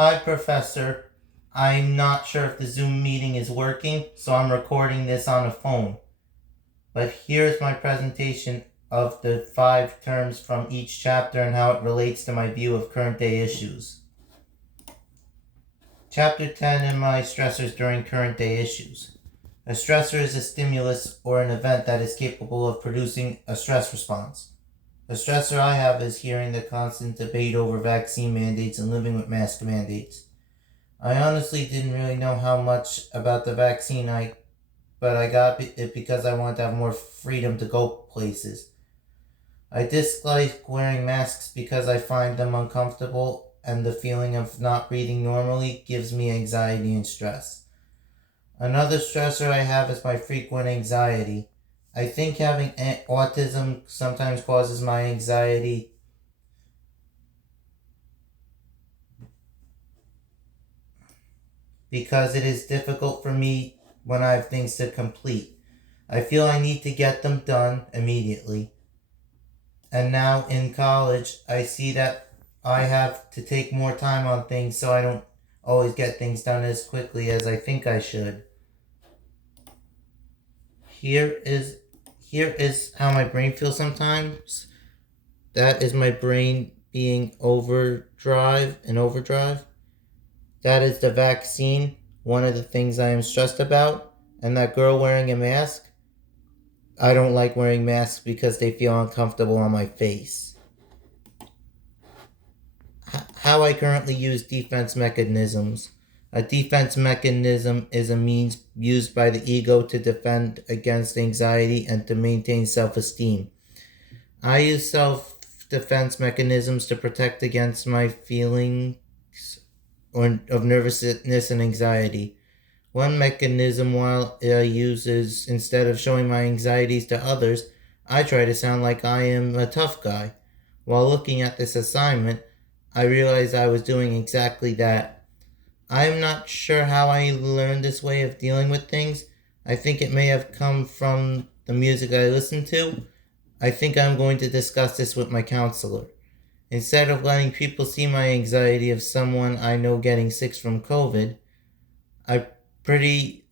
Hi, Professor. I'm not sure if the Zoom meeting is working, so I'm recording this on a phone. But here's my presentation of the 5 terms from each chapter and how it relates to my view of current day issues. Chapter 10 in my stressors during current day issues. A stressor is a stimulus or an event that is capable of producing a stress response. The stressor I have is hearing the constant debate over vaccine mandates and living with mask mandates. I honestly didn't really know how much about the vaccine, but I got it because I wanted to have more freedom to go places. I dislike wearing masks because I find them uncomfortable, and the feeling of not breathing normally gives me anxiety and stress. Another stressor I have is my frequent anxiety. I think having autism sometimes causes my anxiety because it is difficult for me when I have things to complete. I feel I need to get them done immediately. And now in college, I see that I have to take more time on things so I don't always get things done as quickly as I think I should. Here is here is how my brain feels sometimes. That is my brain being overdrive. That is the vaccine, one of the things I am stressed about, and that girl wearing a mask. I don't like wearing masks because they feel uncomfortable on my face. How I currently use defense mechanisms. A defense mechanism is a means used by the ego to defend against anxiety and to maintain self-esteem. I use self-defense mechanisms to protect against my feelings of nervousness and anxiety. One mechanism while I use is instead of showing my anxieties to others, I try to sound like I am a tough guy. While looking at this assignment, I realized I was doing exactly that. I am not sure how I learned this way of dealing with things. I think it may have come from the music I listen to. I think I'm going to discuss this with my counselor. Instead of letting people see my anxiety of someone I know getting sick from COVID, I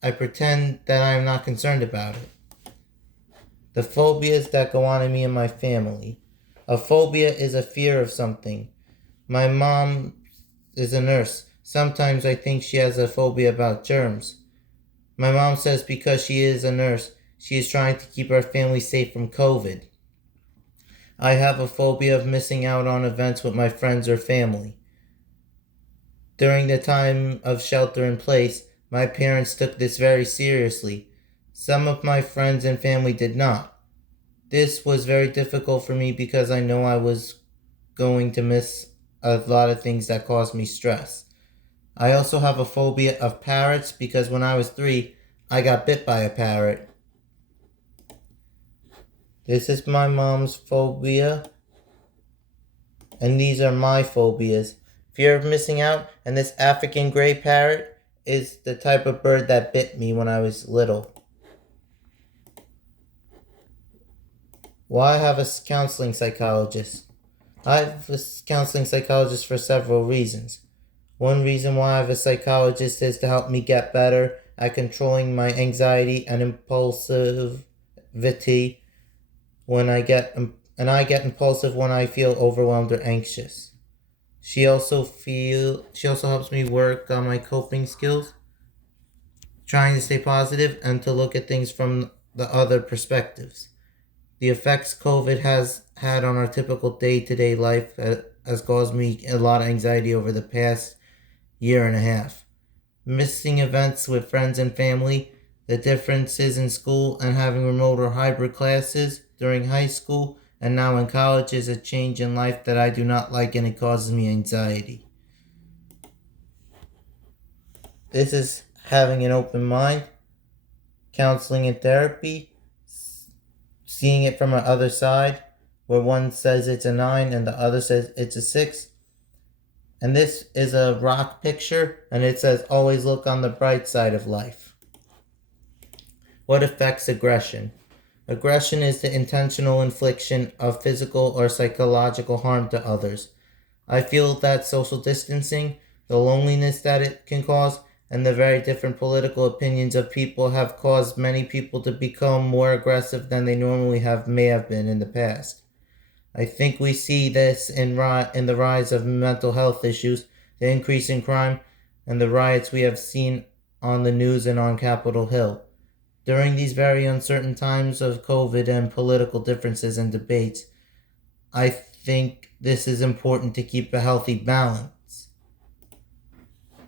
I pretend that I am not concerned about it. The phobias that go on in me and my family. A phobia is a fear of something. My mom is a nurse. Sometimes I think she has a phobia about germs. My mom says because she is a nurse, she is trying to keep our family safe from COVID. I have a phobia of missing out on events with my friends or family. During the time of shelter in place, my parents took this very seriously. Some of my friends and family did not. This was very difficult for me because I know I was going to miss a lot of things that caused me stress. I also have a phobia of parrots because when I was 3, I got bit by a parrot. This is my mom's phobia, and these are my phobias. Fear of missing out, and this African gray parrot is the type of bird that bit me when I was little. Why have a counseling psychologist? I have a counseling psychologist for several reasons. One reason why I have a psychologist is to help me get better at controlling my anxiety and impulsivity when I get impulsive when I feel overwhelmed or anxious. She also helps me work on my coping skills, trying to stay positive and to look at things from the other perspectives. The effects COVID has had on our typical day-to-day life has caused me a lot of anxiety over the past year and a half. Missing events with friends and family, the differences in school, and having remote or hybrid classes during high school and now in college is a change in life that I do not like, and it causes me anxiety. This is having an open mind, counseling and therapy, seeing it from the other side, where one says it's a 9 and the other says it's a 6. And this is a rock picture, and it says always look on the bright side of life. What affects aggression? Aggression is the intentional infliction of physical or psychological harm to others. I feel that social distancing, the loneliness that it can cause, and the very different political opinions of people have caused many people to become more aggressive than they normally may have been in the past. I think we see this in the rise of mental health issues, the increase in crime, and the riots we have seen on the news and on Capitol Hill. During these very uncertain times of COVID and political differences and debates, I think this is important to keep a healthy balance.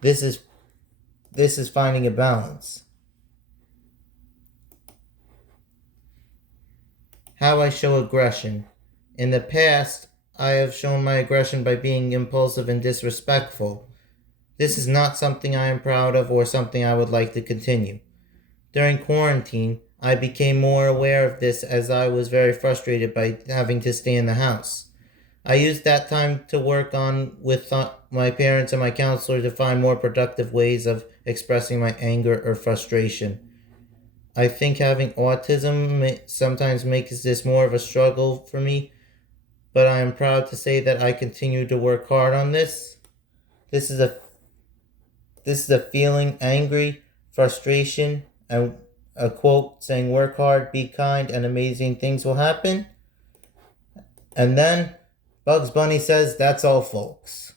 This is finding a balance. How I show aggression. In the past, I have shown my aggression by being impulsive and disrespectful. This is not something I am proud of or something I would like to continue. During quarantine, I became more aware of this as I was very frustrated by having to stay in the house. I used that time to work on with my parents and my counselor to find more productive ways of expressing my anger or frustration. I think having autism sometimes makes this more of a struggle for me, but I am proud to say that I continue to work hard on this. This is a feeling angry, frustration, and a quote saying work hard, be kind, and amazing things will happen. And then Bugs Bunny says, that's all, folks.